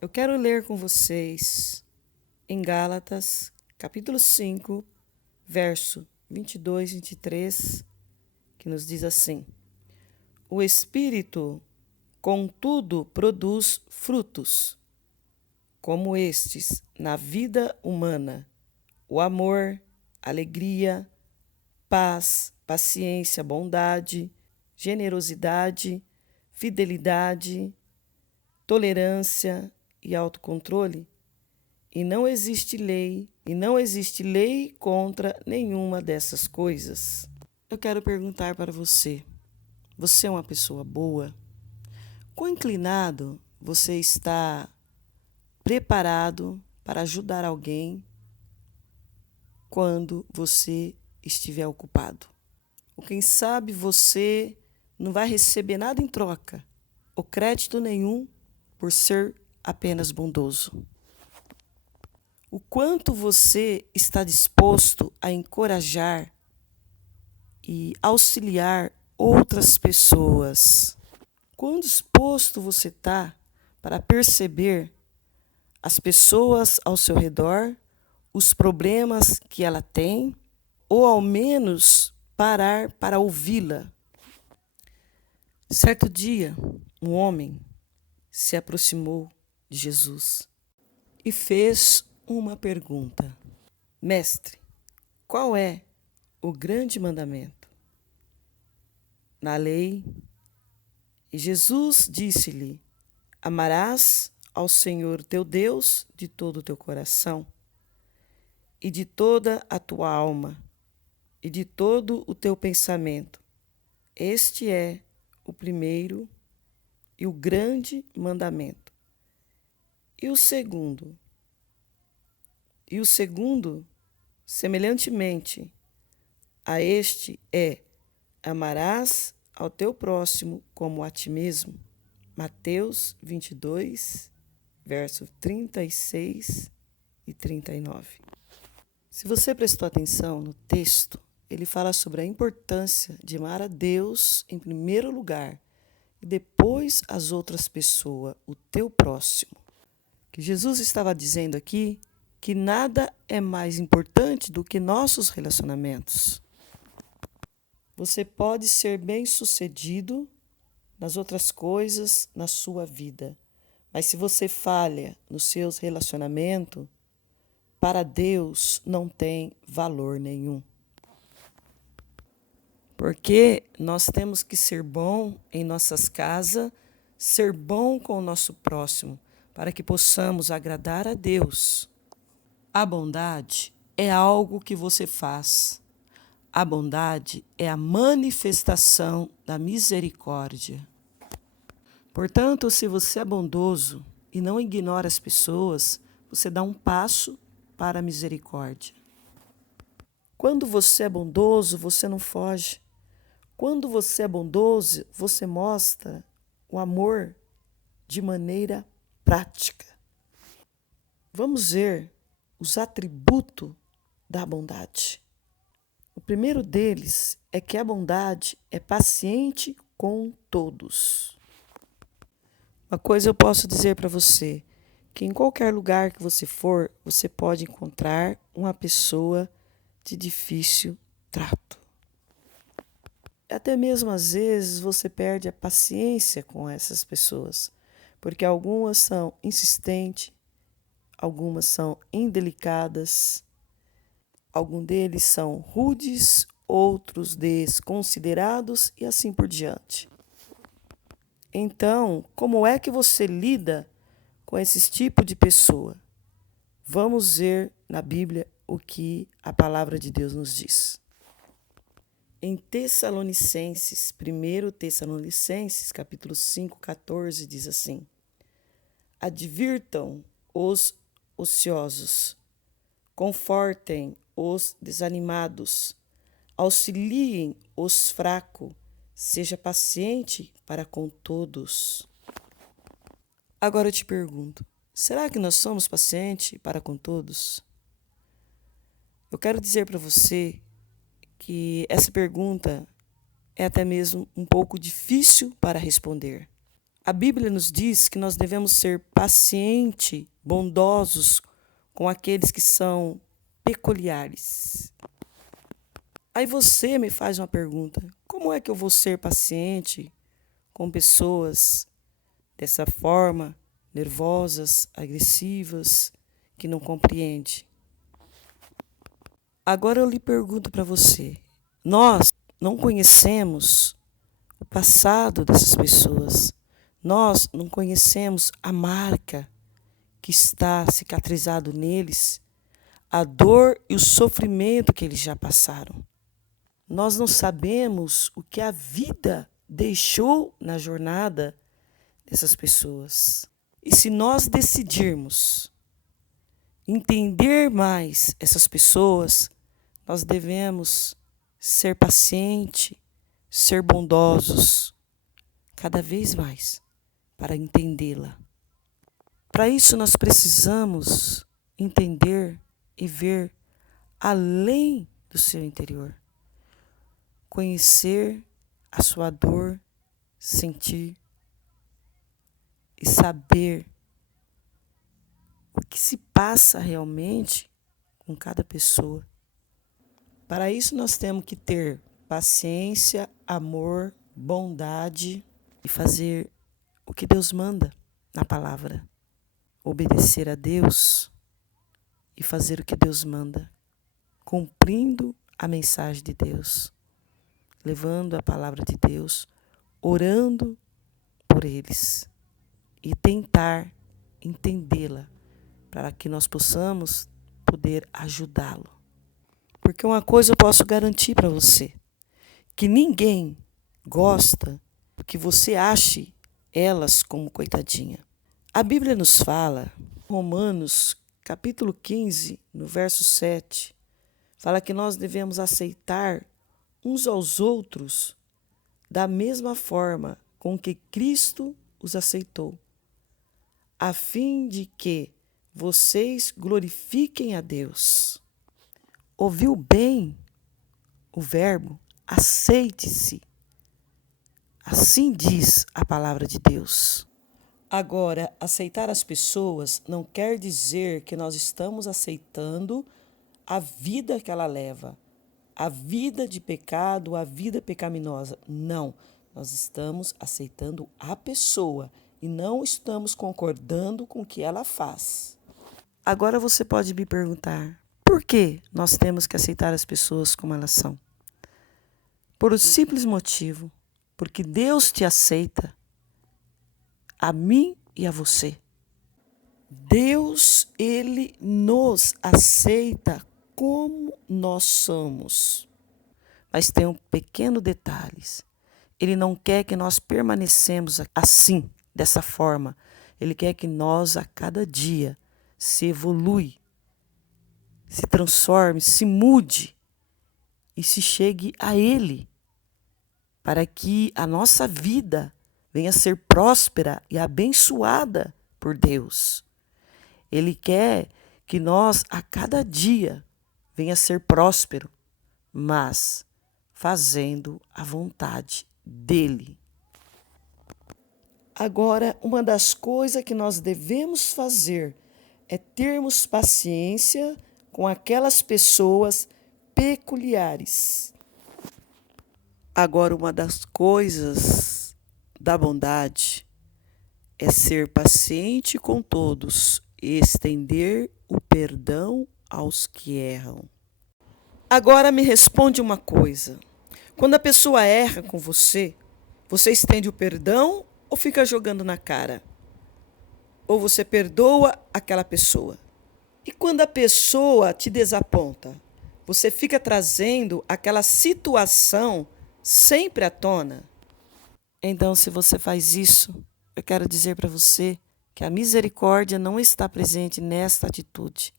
Eu quero ler com vocês em Gálatas, capítulo 5, verso 22 e 23, que nos diz assim: O Espírito, contudo, produz frutos, como estes na vida humana: o amor, alegria, paz, paciência, bondade, generosidade, fidelidade, tolerância e autocontrole. E não existe lei contra nenhuma dessas coisas. Eu quero perguntar para você: você é uma pessoa boa? Quão inclinado você está preparado para ajudar alguém quando você estiver ocupado? Ou quem sabe você não vai receber nada em troca, ou crédito nenhum, por ser apenas bondoso. O quanto você está disposto a encorajar e auxiliar outras pessoas? Quão disposto você está para perceber as pessoas ao seu redor, os problemas que ela tem, ou ao menos parar para ouvi-la? Certo dia, um homem se aproximou de Jesus e fez uma pergunta: Mestre, qual é o grande mandamento na lei? E Jesus disse-lhe: Amarás ao Senhor teu Deus de todo o teu coração, e de toda a tua alma, e de todo o teu pensamento. Este é o primeiro e o grande mandamento. E o segundo? E o segundo, semelhantemente a este, é: amarás ao teu próximo como a ti mesmo. Mateus 22, versos 36 e 39. Se você prestou atenção no texto, ele fala sobre a importância de amar a Deus em primeiro lugar e depois as outras pessoas, o teu próximo. Que Jesus estava dizendo aqui que nada é mais importante do que nossos relacionamentos. Você pode ser bem-sucedido nas outras coisas na sua vida, mas se você falha nos seus relacionamentos, para Deus não tem valor nenhum. Porque nós temos que ser bom em nossas casas, ser bom com o nosso próximo, para que possamos agradar a Deus. A bondade é algo que você faz. A bondade é a manifestação da misericórdia. Portanto, se você é bondoso e não ignora as pessoas, você dá um passo para a misericórdia. Quando você é bondoso, você não foge. Quando você é bondoso, você mostra o amor de maneira prática. Vamos ver os atributos da bondade. O primeiro deles é que a bondade é paciente com todos. Uma coisa eu posso dizer para você, que em qualquer lugar que você for, você pode encontrar uma pessoa de difícil trato. Até mesmo às vezes você perde a paciência com essas pessoas, porque algumas são insistentes, algumas são indelicadas, alguns deles são rudes, outros desconsiderados e assim por diante. Então, como é que você lida com esse tipo de pessoa? Vamos ver na Bíblia o que a palavra de Deus nos diz. Em Tessalonicenses, 1 Tessalonicenses, capítulo 5, 14, diz assim: Advirtam os ociosos, confortem os desanimados, auxiliem os fracos, seja paciente para com todos. Agora eu te pergunto, será que nós somos pacientes para com todos? Eu quero dizer para você que essa pergunta é até mesmo um pouco difícil para responder. A Bíblia nos diz que nós devemos ser pacientes, bondosos com aqueles que são peculiares. Aí você me faz uma pergunta: como é que eu vou ser paciente com pessoas dessa forma, nervosas, agressivas, que não compreendem? Agora eu lhe pergunto para você: nós não conhecemos o passado dessas pessoas, nós não conhecemos a marca que está cicatrizado neles, a dor e o sofrimento que eles já passaram. Nós não sabemos o que a vida deixou na jornada dessas pessoas. E se nós decidirmos entender mais essas pessoas, nós devemos ser pacientes, ser bondosos, cada vez mais, para entendê-la. Para isso, nós precisamos entender e ver além do seu interior. Conhecer a sua dor, sentir e saber o que se passa realmente com cada pessoa. Para isso, nós temos que ter paciência, amor, bondade e fazer o que Deus manda na palavra. Obedecer a Deus e fazer o que Deus manda, cumprindo a mensagem de Deus, levando a palavra de Deus, orando por eles e tentar entendê-la para que nós possamos poder ajudá-lo. Porque uma coisa eu posso garantir para você, que ninguém gosta que você ache elas como coitadinha. A Bíblia nos fala, Romanos capítulo 15, no verso 7, fala que nós devemos aceitar uns aos outros da mesma forma com que Cristo os aceitou, a fim de que vocês glorifiquem a Deus. Ouviu bem o verbo? Aceite-se. Assim diz a palavra de Deus. Agora, aceitar as pessoas não quer dizer que nós estamos aceitando a vida que ela leva, a vida de pecado, a vida pecaminosa. Não, nós estamos aceitando a pessoa e não estamos concordando com o que ela faz. Agora você pode me perguntar, por que nós temos que aceitar as pessoas como elas são? Por um simples motivo, porque Deus te aceita, a mim e a você. Deus, Ele nos aceita como nós somos. Mas tem um pequeno detalhe. Ele não quer que nós permanecemos assim, dessa forma. Ele quer que nós, a cada dia, se evolui, se transforme, se mude e se chegue a Ele, para que a nossa vida venha a ser próspera e abençoada por Deus. Ele quer que nós, a cada dia, venha a ser próspero, mas fazendo a vontade dEle. Agora, uma das coisas que nós devemos fazer é termos paciência com aquelas pessoas peculiares. Agora, uma das coisas da bondade é ser paciente com todos e estender o perdão aos que erram. Agora me responde uma coisa. Quando a pessoa erra com você, você estende o perdão ou fica jogando na cara? Ou você perdoa aquela pessoa? E quando a pessoa te desaponta, você fica trazendo aquela situação sempre à tona? Então, se você faz isso, eu quero dizer para você que a misericórdia não está presente nesta atitude.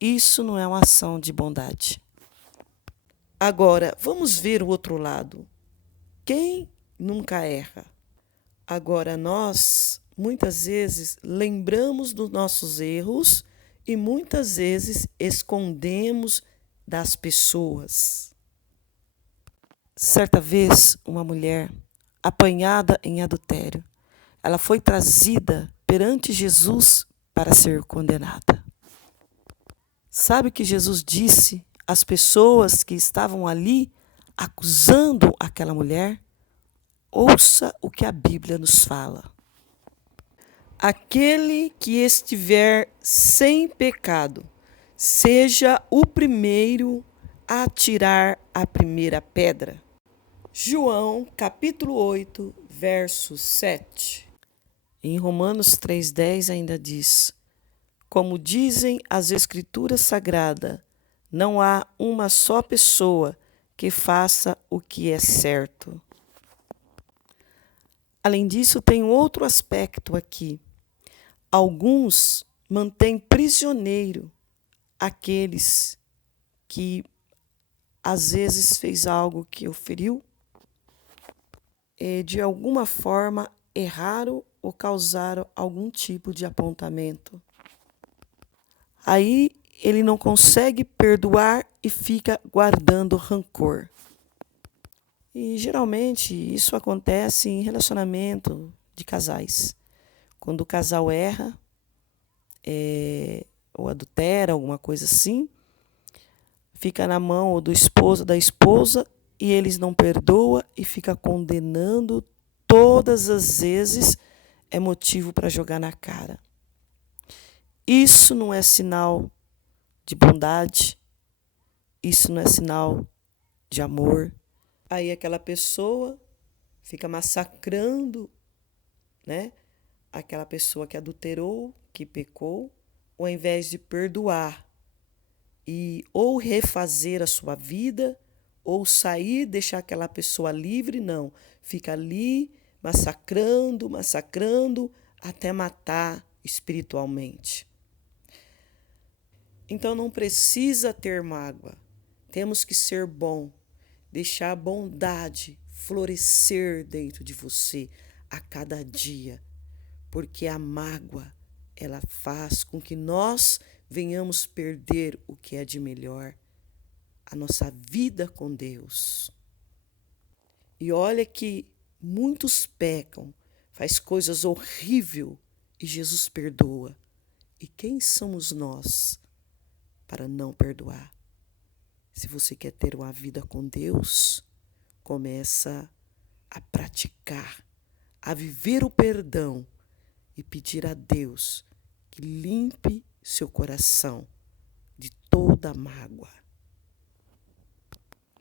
Isso não é uma ação de bondade. Agora, vamos ver o outro lado. Quem nunca erra? Agora, nós, muitas vezes, lembramos dos nossos erros e muitas vezes escondemos das pessoas. Certa vez, uma mulher, apanhada em adultério, ela foi trazida perante Jesus para ser condenada. Sabe o que Jesus disse às pessoas que estavam ali acusando aquela mulher? Ouça o que a Bíblia nos fala. Aquele que estiver sem pecado, seja o primeiro a atirar a primeira pedra. João, capítulo 8, verso 7. Em Romanos 3,10 ainda diz: como dizem as Escrituras Sagradas, não há uma só pessoa que faça o que é certo. Além disso, tem outro aspecto aqui. Alguns mantêm prisioneiro aqueles que às vezes fez algo que o feriu, de alguma forma erraram ou causaram algum tipo de apontamento. Aí ele não consegue perdoar e fica guardando rancor. E geralmente isso acontece em relacionamento de casais. Quando o casal erra, ou adultera, alguma coisa assim, fica na mão ou do esposo, da esposa, e eles não perdoam e fica condenando todas as vezes, é motivo para jogar na cara. Isso não é sinal de bondade, isso não é sinal de amor. Aí aquela pessoa fica massacrando, né? Aquela pessoa que adulterou, que pecou, ao invés de perdoar e ou refazer a sua vida, ou sair, deixar aquela pessoa livre, não. Fica ali massacrando, até matar espiritualmente. Então não precisa ter mágoa. Temos que ser bom, deixar a bondade florescer dentro de você a cada dia, porque a mágoa, ela faz com que nós venhamos perder o que é de melhor, a nossa vida com Deus. E olha que muitos pecam, faz coisas horríveis e Jesus perdoa. E quem somos nós para não perdoar? Se você quer ter uma vida com Deus, começa a praticar, a viver o perdão e pedir a Deus que limpe seu coração de toda mágoa.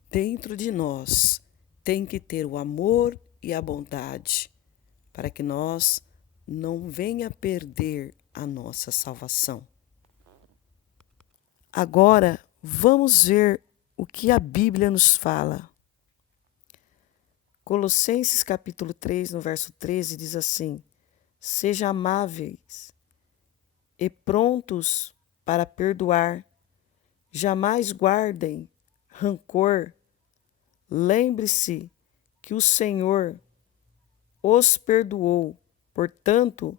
Dentro de nós tem que ter o amor e a bondade para que nós não venha perder a nossa salvação. Agora, vamos ver o que a Bíblia nos fala. Colossenses capítulo 3, no verso 13, diz assim: sejam amáveis e prontos para perdoar, jamais guardem rancor. Lembre-se que o Senhor os perdoou, portanto,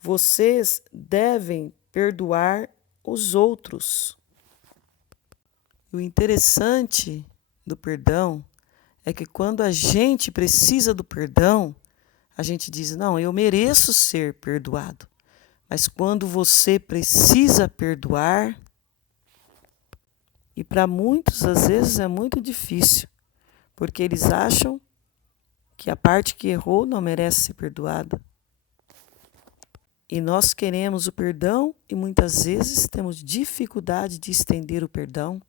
vocês devem perdoar os outros. O interessante do perdão é que quando a gente precisa do perdão, a gente diz, não, eu mereço ser perdoado. Mas quando você precisa perdoar, e para muitos às vezes é muito difícil, porque eles acham que a parte que errou não merece ser perdoada. E nós queremos o perdão e muitas vezes temos dificuldade de estender o perdão.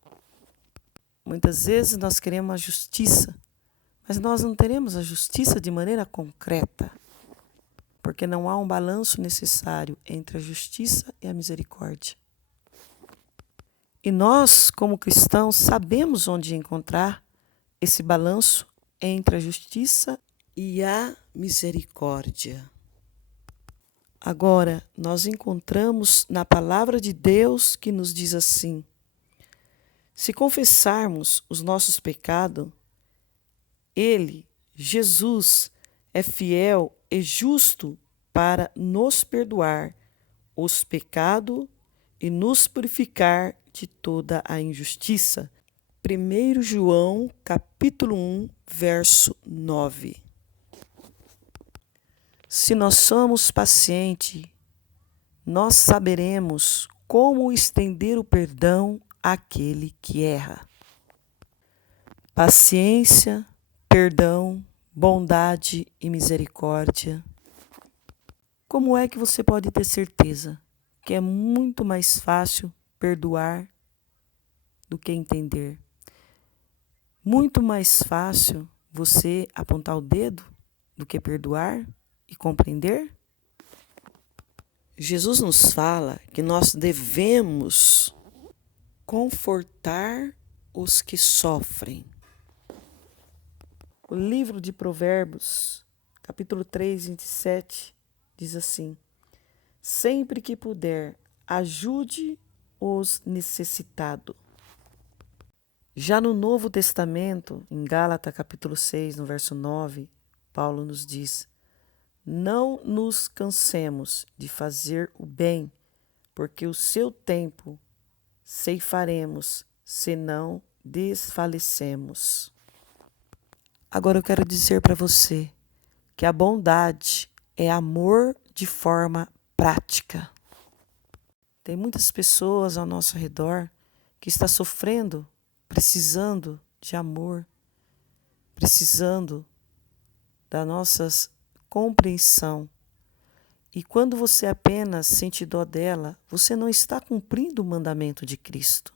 Muitas vezes nós queremos a justiça, mas nós não teremos a justiça de maneira concreta, porque não há um balanço necessário entre a justiça e a misericórdia. E nós, como cristãos, sabemos onde encontrar esse balanço entre a justiça e a misericórdia. Agora, nós encontramos na palavra de Deus que nos diz assim: se confessarmos os nossos pecados, Ele, Jesus, é fiel e justo para nos perdoar os pecados e nos purificar de toda a injustiça. 1 João, capítulo 1, verso 9. Se nós somos pacientes, nós saberemos como estender o perdão àquele que erra. Paciência, perdão, bondade e misericórdia. Como é que você pode ter certeza que é muito mais fácil perdoar do que entender? Muito mais fácil você apontar o dedo do que perdoar e compreender? Jesus nos fala que nós devemos confortar os que sofrem. O livro de Provérbios, capítulo 3, 27, diz assim: sempre que puder, ajude os necessitados. Já no Novo Testamento, em Gálatas capítulo 6, no verso 9, Paulo nos diz: não nos cansemos de fazer o bem, porque o seu tempo ceifaremos, senão desfalecemos. Agora eu quero dizer para você que a bondade é amor de forma prática. Tem muitas pessoas ao nosso redor que estão sofrendo, precisando de amor, precisando da nossa compreensão. E quando você apenas sente dó dela, você não está cumprindo o mandamento de Cristo.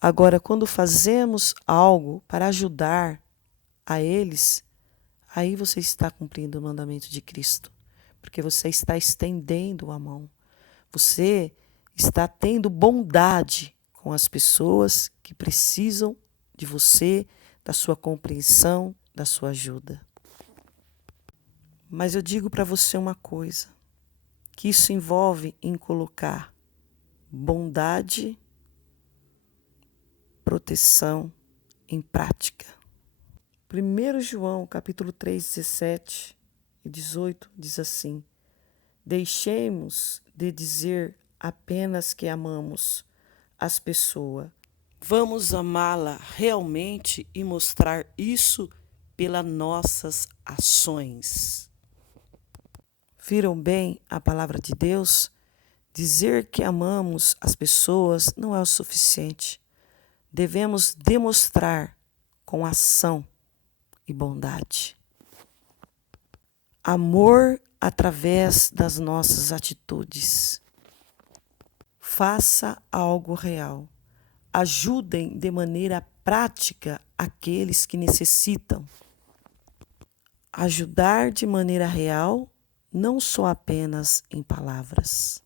Agora, quando fazemos algo para ajudar a eles, aí você está cumprindo o mandamento de Cristo, porque você está estendendo a mão. Você está tendo bondade com as pessoas que precisam de você, da sua compreensão, da sua ajuda. Mas eu digo para você uma coisa, que isso envolve em colocar bondade, proteção em prática. 1 João, capítulo 3, 17 e 18, diz assim: deixemos de dizer apenas que amamos as pessoas. Vamos amá-la realmente e mostrar isso pelas nossas ações. Viram bem a palavra de Deus? Dizer que amamos as pessoas não é o suficiente. Devemos demonstrar com ação e bondade. Amor através das nossas atitudes. Faça algo real. Ajudem de maneira prática aqueles que necessitam. Ajudar de maneira real, não só apenas em palavras.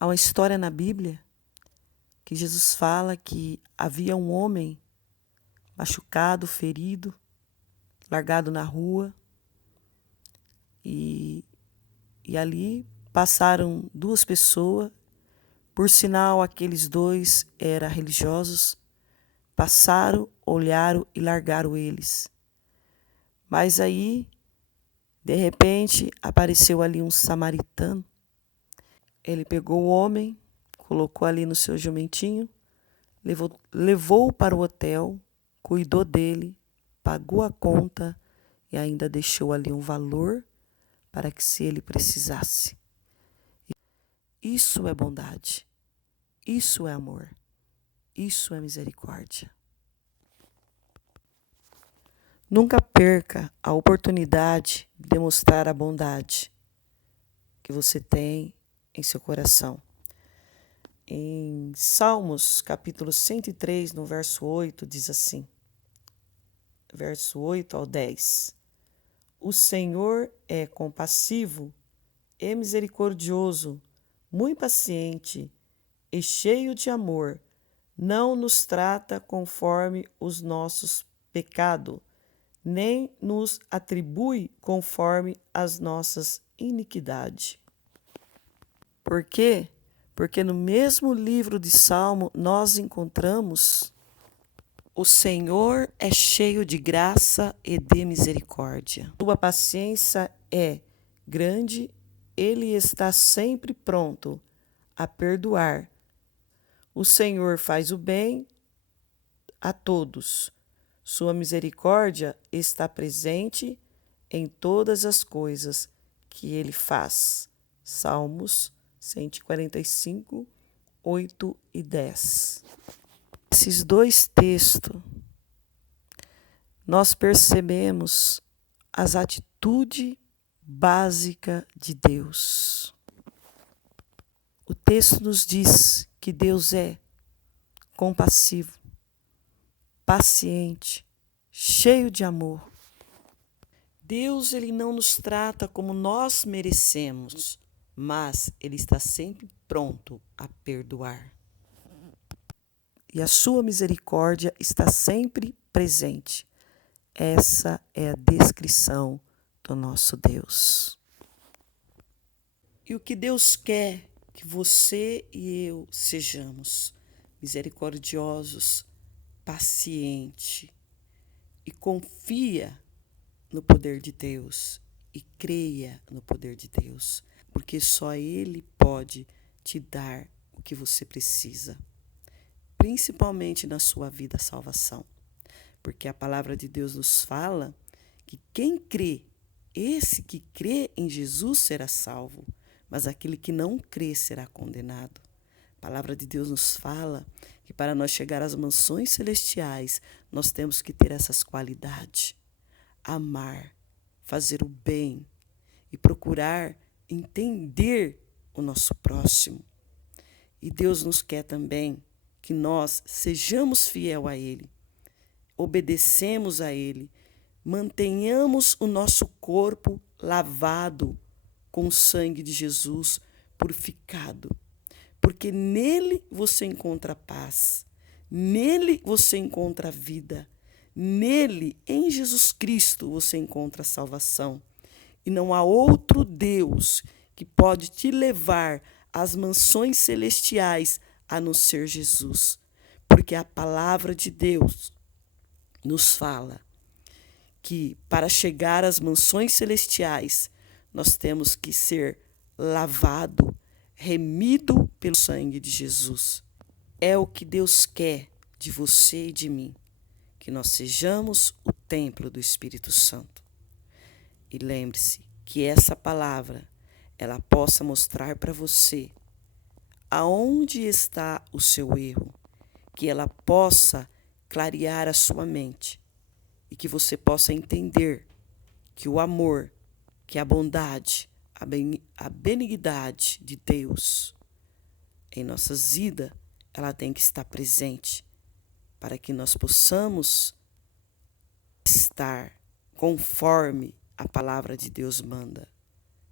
Há uma história na Bíblia que Jesus fala que havia um homem machucado, ferido, largado na rua, e ali passaram duas pessoas, por sinal aqueles dois eram religiosos, passaram, olharam e largaram eles. Mas aí, de repente, apareceu ali um samaritano. Ele pegou o homem, colocou ali no seu jumentinho, levou para o hotel, cuidou dele, pagou a conta e ainda deixou ali um valor para que se ele precisasse. Isso é bondade, isso é amor, isso é misericórdia. Nunca perca a oportunidade de demonstrar a bondade que você tem em seu coração. Em Salmos, capítulo 103, no verso 8, diz assim, verso 8 ao 10. O Senhor é compassivo e misericordioso, muito paciente e cheio de amor, não nos trata conforme os nossos pecados, nem nos atribui conforme as nossas iniquidades. Por quê? Porque no mesmo livro de Salmo nós encontramos: o Senhor é cheio de graça e de misericórdia. Sua paciência é grande, ele está sempre pronto a perdoar. O Senhor faz o bem a todos. Sua misericórdia está presente em todas as coisas que ele faz. Salmos 145, 8 e 10. Esses dois textos, nós percebemos as atitudes básicas de Deus. O texto nos diz que Deus é compassivo, paciente, cheio de amor. Deus, ele não nos trata como nós merecemos, mas ele está sempre pronto a perdoar. E a sua misericórdia está sempre presente. Essa é a descrição do nosso Deus. E o que Deus quer que você e eu sejamos misericordiosos, pacientes e confia no poder de Deus e creia no poder de Deus, porque só Ele pode te dar o que você precisa, principalmente na sua vida a salvação, porque a palavra de Deus nos fala que quem crê, esse que crê em Jesus será salvo, mas aquele que não crê será condenado. A palavra de Deus nos fala que para nós chegar às mansões celestiais, nós temos que ter essas qualidades: amar, fazer o bem e procurar entender o nosso próximo. E Deus nos quer também que nós sejamos fiel a Ele, obedecemos a Ele, mantenhamos o nosso corpo lavado com o sangue de Jesus, purificado, porque nele você encontra paz, nele você encontra vida, nele, em Jesus Cristo, você encontra salvação. E não há outro Deus que pode te levar às mansões celestiais a não ser Jesus, porque a palavra de Deus nos fala que para chegar às mansões celestiais nós temos que ser lavado, remido pelo sangue de Jesus. É o que Deus quer de você e de mim, que nós sejamos o templo do Espírito Santo. E lembre-se que essa palavra, ela possa mostrar para você aonde está o seu erro, que ela possa clarear a sua mente e que você possa entender que o amor, que a bondade, a benignidade de Deus em nossas vidas, ela tem que estar presente para que nós possamos estar conforme a palavra de Deus manda,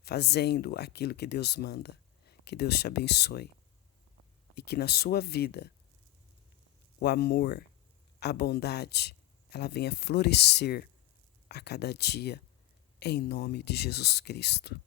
fazendo aquilo que Deus manda. Que Deus te abençoe e que na sua vida o amor, a bondade, ela venha florescer a cada dia, em nome de Jesus Cristo.